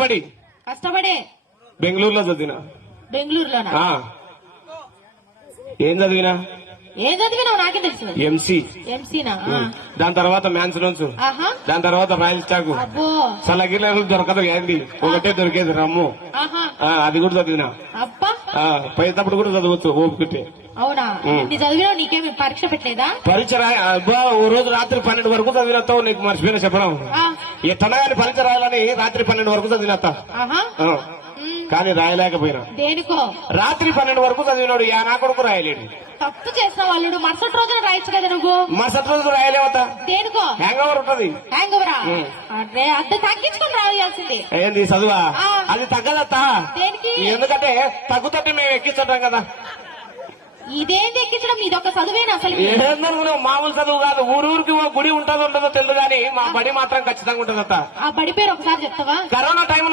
కష్టపడే బెంగళూరులో చదివిన. బెంగళూరులోనా? ఏం చదివినా? ఏం చదివినావు నాకే తెలుసు. ఎంసీ. ఎంసీనా? దాని తర్వాత మ్యాన్సలోన్స్, ఆహా. దాని తర్వాత రాయల్ స్టాక్. అబ్బో. సలగిర్లు దొరకదు ఏంటి, ఒకటే దొరికేది రమ్ము. ఆహా. అది కూడా చదివినా. అబ్బా. పోయేటప్పుడు కూడా చదవచ్చు ఓపుకుంటే. అవునా? నీ చదివినావు, నీకేమి పరీక్ష పెట్టలేదా? పరీక్ష అబ్బా ఓ రోజు రాత్రి 12 వరకు చదివినస్తావు, నీకు మర్చిపోయినా చెప్పడం. ఎట్టనా కానీ పరీక్ష రాయాలని రాత్రి 12 వరకు చదివినత్తా. ఆహా. కానీ రాయలేకపోయినా. దేనికో? రాత్రి 12 వరకు చదివినాడు, నా కొడుకు రాయలేడు. తప్పు చేస్తావు అల్లుడు, మరుసటి రోజున రాయొచ్చు కదా నువ్వు. మరుసటి రోజు రాయలేవతా. దేనికో? హ్యాంగ్ ఓవర్ ఉంటది. హ్యాంగ్ ఓవరా? అదే అద్దె తగ్గించుకొని రాయాల్సింది. ఏంది చదువా? అది తగ్గదత్తా. దేనికి? ఎందుకంటే తగ్గుతుంటే మేము ఎక్కించుంటాం కదా. ఇదేంటి ఎక్కించడం? ఇదొక చదువేనా అసలు? ఏందనుకున్నావు? మామూలు చదువు కాదు. ఊరూరికి ఓ గుడి ఉంటుందో ఉండదో తెలియదు కానీ మా బడి మాత్రం ఖచ్చితంగా ఉంటుందత్త. ఆ బడి పేరు ఒకసారి చెప్తావా? కరోనా టైంలో